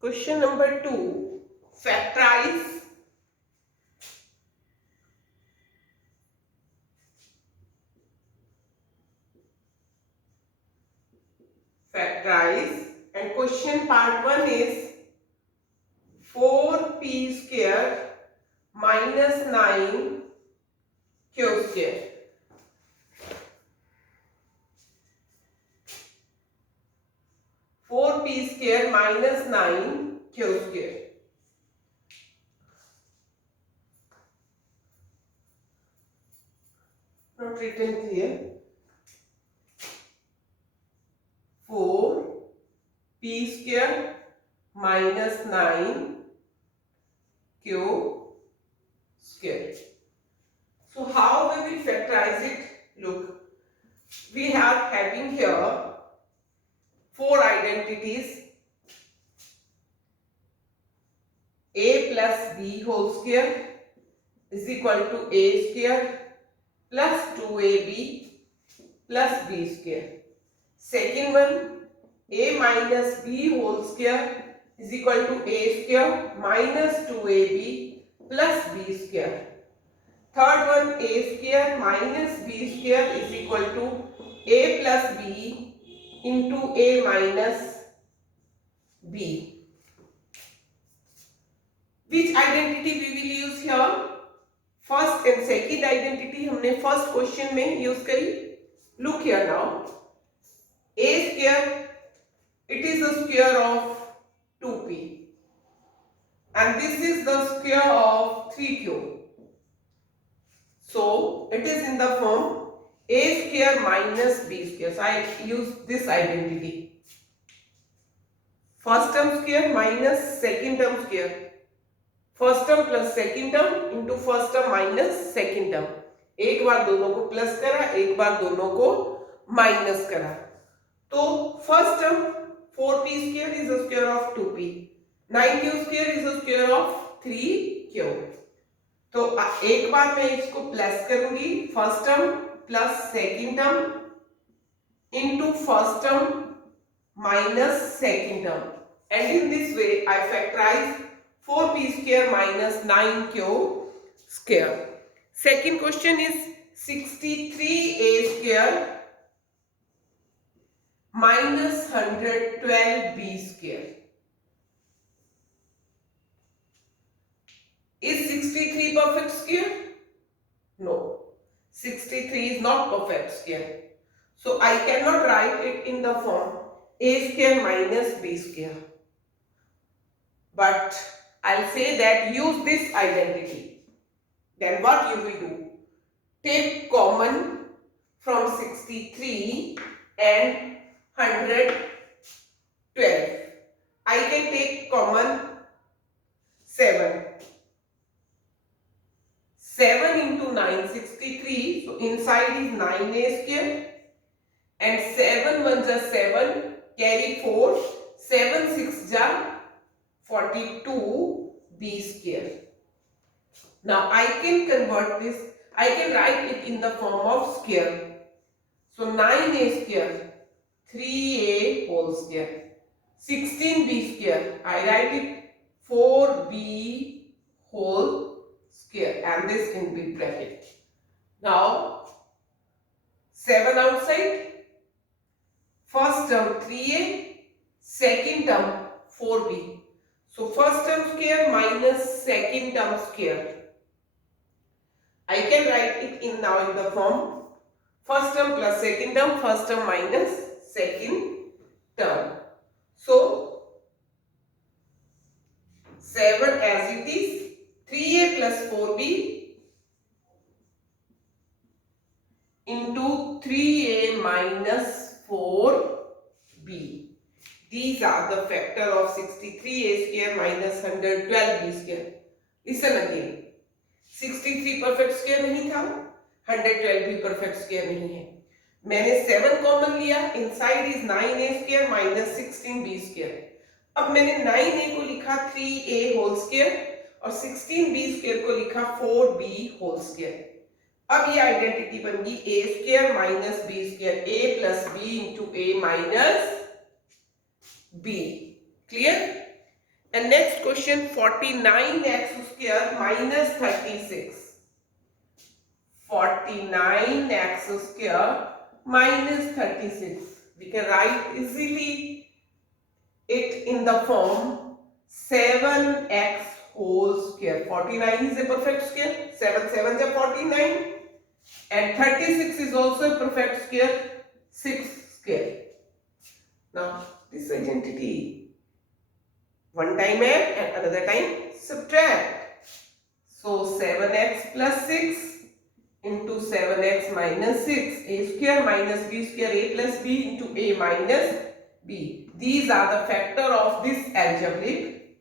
Question number 2. Factorize and question part 1 is 4p square minus 9q square. 4p square minus 9q square. Not written here. 4p square minus 9q square. So how we will factorize it? Look, we are having here 4 identities: a plus b whole square is equal to a square plus 2ab plus b square. Second one, a minus b whole square is equal to a square minus 2ab plus b square. Third one, a square minus b square is equal to a plus b into a minus b. Which identity we will use here? First and second identity हमने first question में use करी. Look here now. A square, it is the square of 2p, and this is the square of 3q. So it is in the form a square minus b square. So I use this identity. First term square minus second term square. First term plus second term into first term minus second term. एक बार दोनों को plus करा, एक बार दोनों को minus करा. तो first term 4p square is the square of 2p, 9q square is the square of 3q. तो एक बार मैं इसको प्लस करूंगी, first term plus second term into first term minus second term, and in this way I factorise 4p square minus 9q square. Second question is 63a square minus 112b square. Is 63 perfect square? No. 63 is not perfect square. So I cannot write it in the form a square minus b square. But I'll say that use this identity. Then what you will do? Take common from 63 and 112. I can take common 7. 7 into 9, 63. So inside is 9a square. And 7 1 is 7. Carry 4. 7 6 is 42b square. Now I can convert this, I can write it in the form of square. So 9a square, 3a whole square, 16b square, I write it 4b whole square, and this in big bracket. Now 7 outside, first term 3a, second term 4b. So first term square minus second term square. I can write it in now in the form first term plus second term, first term minus second term. So 7 as it is, 3a plus 4b into 3a minus 4b. These are the factor of 63a square minus 112b square. Listen again. 63 perfect square नहीं था, 112 भी perfect square नहीं है. मैंने 7 common लिया, inside is 9a square minus 16b square. अब मैंने 9a को लिखा 3a whole square और 16b square को लिखा 4b whole square. अब ये आइडेंटिटी बन गई a square minus b square, a plus b into a minus b. Clear? And next question, 49x square minus 36. 49x square minus 36. We can write easily it in the form 7x whole square. 49 is a perfect square. 7 7 is 49. And 36 is also a perfect square. 6 square. Now this identity, one time add and another time subtract. So 7x plus 6 into 7x minus 6, a square minus b square, a plus b into a minus b. These are the factor of this algebraic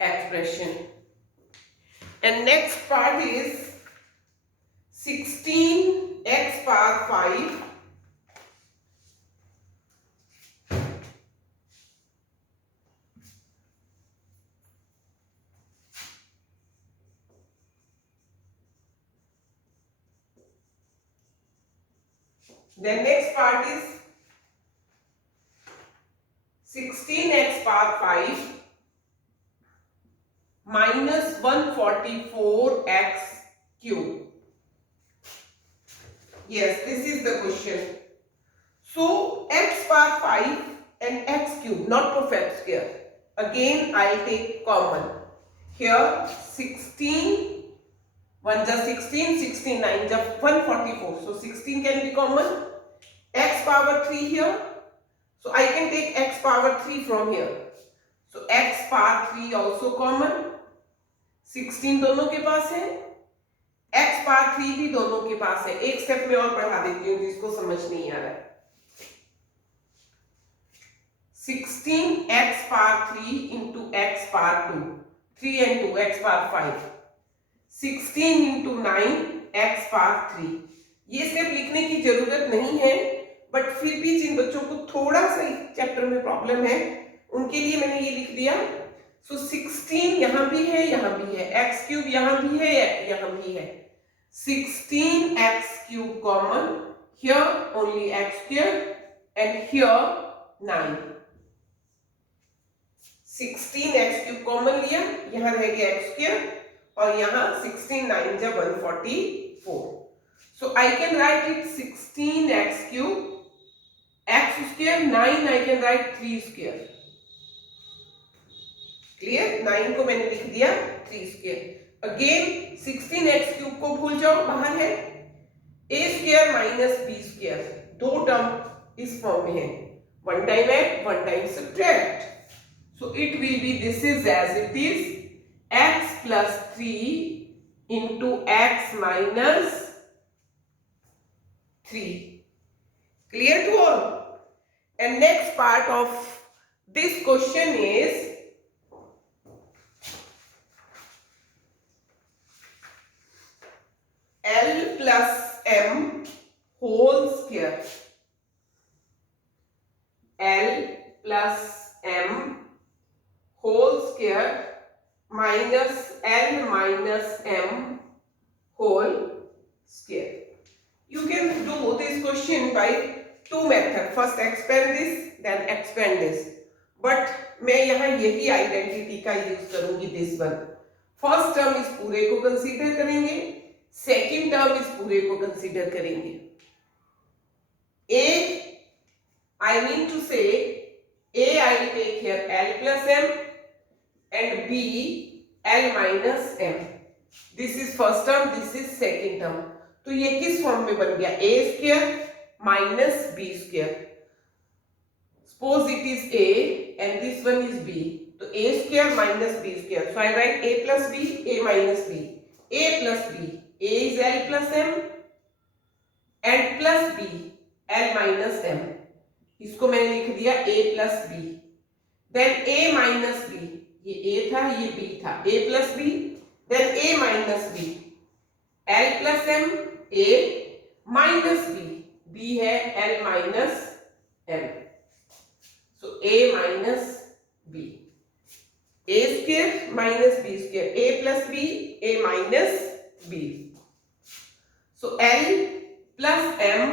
expression. And next part is 16x power 5 then next part is 16x power 5 minus 144x cube. Yes, this is the question. So x power 5 and x cube, not perfect square. Again, I'll take common. Here 16, 1 just 16, 16, 9 just 144. So 16 can be common. X power 3 here. So I can take x power 3 from here. So x power 3 also common. 16 दोनों के पास है, x power 3 भी दोनों के पास है. एक step में और बढ़ा देती हूँ जिसको समझ नहीं आ रहा है. 16x power 3 into x power 2, 3 and 2 x power 5, 16 into 9 x power 3. ये स्टेप लिखने की जरूरत नहीं है, बट फिर भी जिन बच्चों को थोड़ा सा चैप्टर में प्रॉब्लम है उनके लिए मैंने ये लिख दिया. सो 16 यहां भी है, यहां भी है, x क्यूब यहां भी है, यहां भी है. 16x cube common, here only x square and here 9. 16x cube common लिया, यहां रह गया x square और यहां 16 9 जब 144. So I can write it 16x cube, x square 9 I can write 3 square. Clear? 9 को मैंने लिख दिया 3 स्क्वायर. अगेन 16x क्यूब को भूल जाओ, बाहर है. a square minus b square, दो टर्म इस फॉर्म में है. One time add, one time subtract. So it will be, this is as it is, x plus 3 into x minus 3. Clear to all? And next part of this question is L plus M whole square. L plus M whole square minus L minus M whole square. You can do this question by two methods. First expand this, then expand this. But मैं यहाँ यही identity का use करूंगी, this one. First term इस पूरे को consider करेंगे, second term इस पूरे को कंसीडर करेंगे. A, I mean to say, A I will take here L plus M and B L minus M. This is first term, this is second term. तो ये किस फॉर्म में बन गया? A square minus B square. Suppose it is A and this one is B. तो A square minus B square. So I write A plus B, A minus B. A plus B. A is L plus M and plus B L minus M. इसको मैंने लिख दिया A plus B. Then A minus B, ये A था, ये B था. A plus B, then A minus B. L plus M, A minus B. B है L minus M. So A minus B. A square minus B square. A plus B, A minus B. So L plus M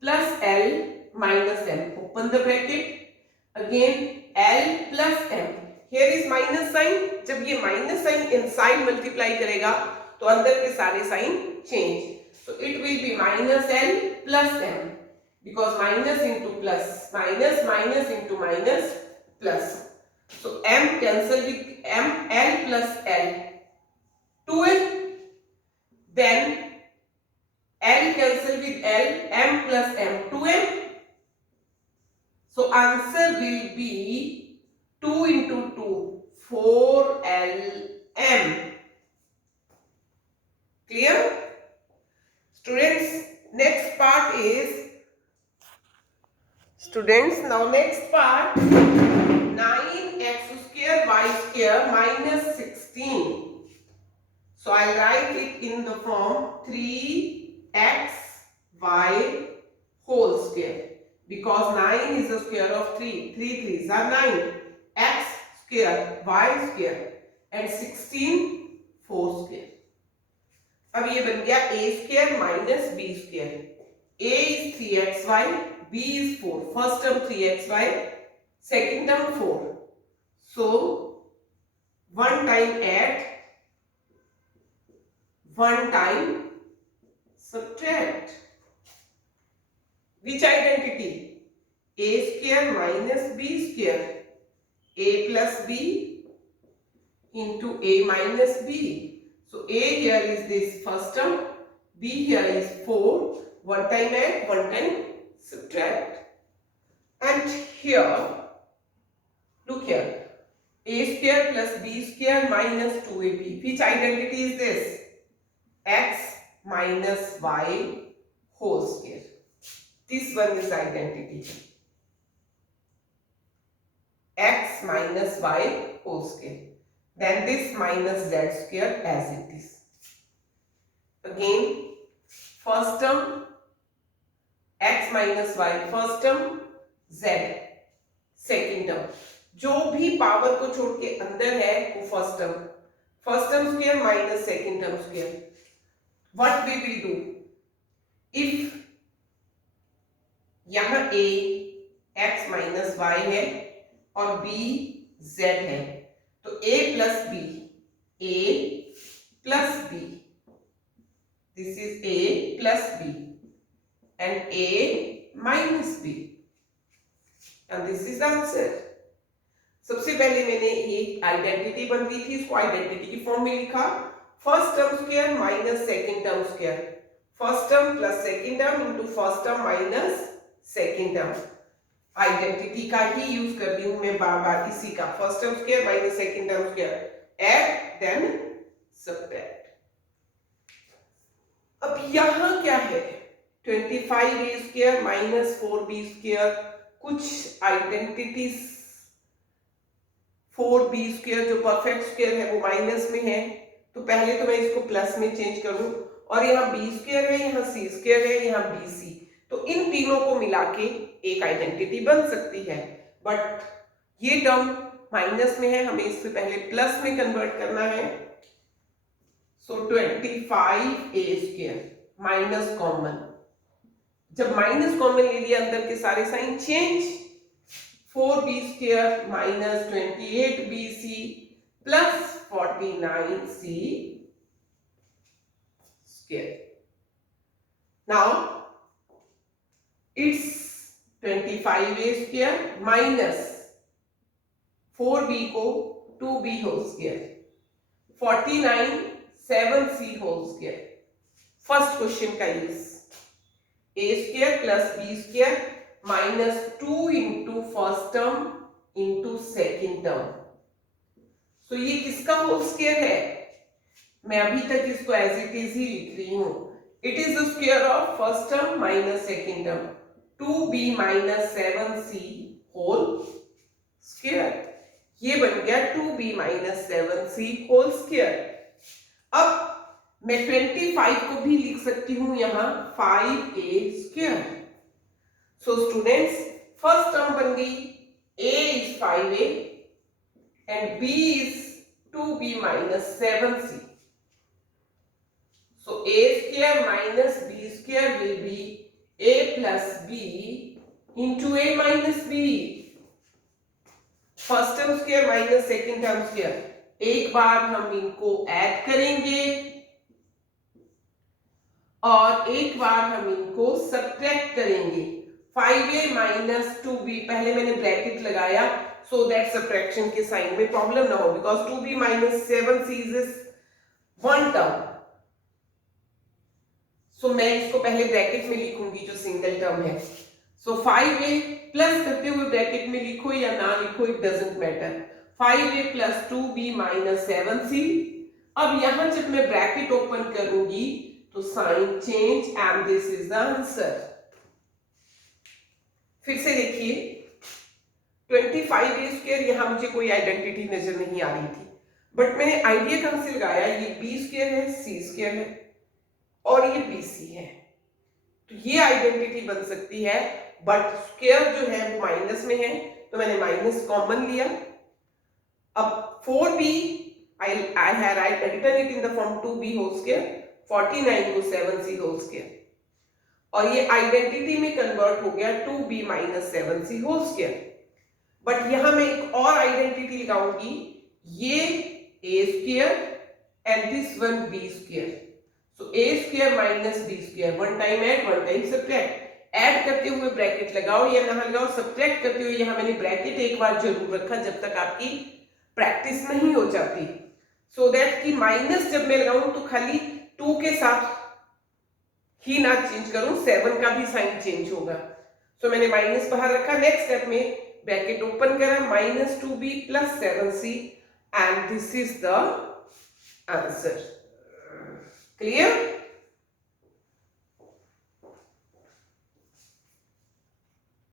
plus L minus M. Open the bracket. Again L plus M. Here is minus sign, जब ये minus sign inside multiply करेगा तो अंदर के सारे sign change, so it will be minus L plus M, because minus into plus, minus minus into minus plus, so M cancel with M, L plus L 2L, then L cancel with L, M plus M 2M, so answer will be 2 into 2 4LM. Clear? Students, next part is, now next part, 9x square y square minus 16. So I'll write it in the form 3x y whole square, because 9 is the square of 3. 3 3s are 9. X square, y square, and 16 4 square. अब ये बन गया a square minus b square. a is 3xy, b is 4. First term 3xy, second term 4. So one time add, one time subtract. Which identity? A square minus b square. A plus b into a minus b. So a here is this first term, b here is 4, one time add, one time subtract. And here, look here, a square plus b square minus 2ab. Which identity is this? X minus y whole square. This one is identity. X minus y whole square. Then this minus z square as it is. Again, first term x minus y, first term z, second term. जो भी power को छोड़ के अंदर है वो first term square minus second term square. What we will do? If यहां a x minus y है और b z है, तो a plus b, this is a plus b and a minus b, and this is the answer. सबसे पहले मैंने एक identity बन रही थी, इसको आइडेंटिटी की फॉर्म में लिखा, first term square minus second term square, first term plus second term into first term minus second term. Identity का ही यूज कर रही हूं मैं बार बार, इसी का first term square minus second term square, add then subtract. अब यहां क्या है, 25a square minus 4b square, कुछ आइडेंटिटीज 4b स्क्वायर जो परफेक्ट स्क्वायर है वो माइनस में है, तो पहले तो मैं इसको प्लस में चेंज करूं, और यहाँ b स्क्वायर है, यहाँ c स्क्वायर है, यहाँ bc, तो इन तीनों को मिला के एक आइडेंटिटी बन सकती है. बट ये टर्म माइनस में है, हमें इससे पहले प्लस में कन्वर्ट करना है. So 25a square minus common, जब माइनस कॉमन ले लिया अंदर के सारे sign change, 4b square minus 28bc plus 49c square. Now it's 25a square minus 4b को 2b whole square, 49 7c whole square. First question का use, a square plus b square minus 2 into first term into second term. So ये किसका whole square है, मैं अभी तक इसको as it is he लिख रही हूं. It is the square of first term minus second term, 2b minus 7c whole square. ये बन गया 2b minus 7c whole square. अब मैं 25 को भी लिख सकती हूं यहां 5a square. So students, first term बन गई a is 5a and b is 2b minus 7c. So a square minus b square will be a plus b into a minus b. First term square minus second term square, एक बार हम इनको add करेंगे और एक बार हम इनको subtract करेंगे। 5a minus 2b, पहले मैंने ब्रैकेट लगाया सो दैट सब्ट्रैक्शन के साइन में प्रॉब्लम ना हो, because 2b minus 7c is one term. So मैं इसको पहले ब्रैकेट में लिखूंगी जो सिंगल टर्म है। सो 5a प्लस करते हुए ब्रैकेट में लिखो या ना लिखो, it doesn't matter. 5a plus 2b minus 7c। अब यहां जब मैं ब्रैकेट ओपन करूंगी तो sign change and this is the answer. फिर से देखिए 25a स्क्वायर, यहां मुझे कोई आइडेंटिटी नजर नहीं आ रही थी, बट मैंने आइडिया कहां से लगाया, ये b स्क्वायर है, c स्क्वायर है और ये bc है, तो ये आइडेंटिटी बन सकती है। बट स्क्वायर जो है वो माइनस में है तो मैंने माइनस कॉमन लिया। अब 4b I had written it in the form 2b whole square, 49 को 7c whole square, और ये आइडेंटिटी में कन्वर्ट हो गया 2b minus 7c whole square। But यहां मैं एक और आइडेंटिटी लगाऊंगी, ये a square and this one b square। So a square minus b square, one time add one time subtract। Add करते हुए ब्रैकेट लगाओ या ना लगाओ, सब्ट्रैक्ट करते हुए यहां मैंने ब्रैकेट एक बार जरूर रखा जब तक आपकी प्रैक्टिस नहीं हो जाती, सो दैट कि माइनस जब मैं लगाऊं तो खाली 2 के साथ ही ना चेंज करूं, 7 का भी साइन चेंज होगा। सो मैंने माइनस बाहर रखा। नेक्स्ट स्टेप में ब्रैकेट ओपन करा, minus 2b plus 7c and this is the answer. Clear?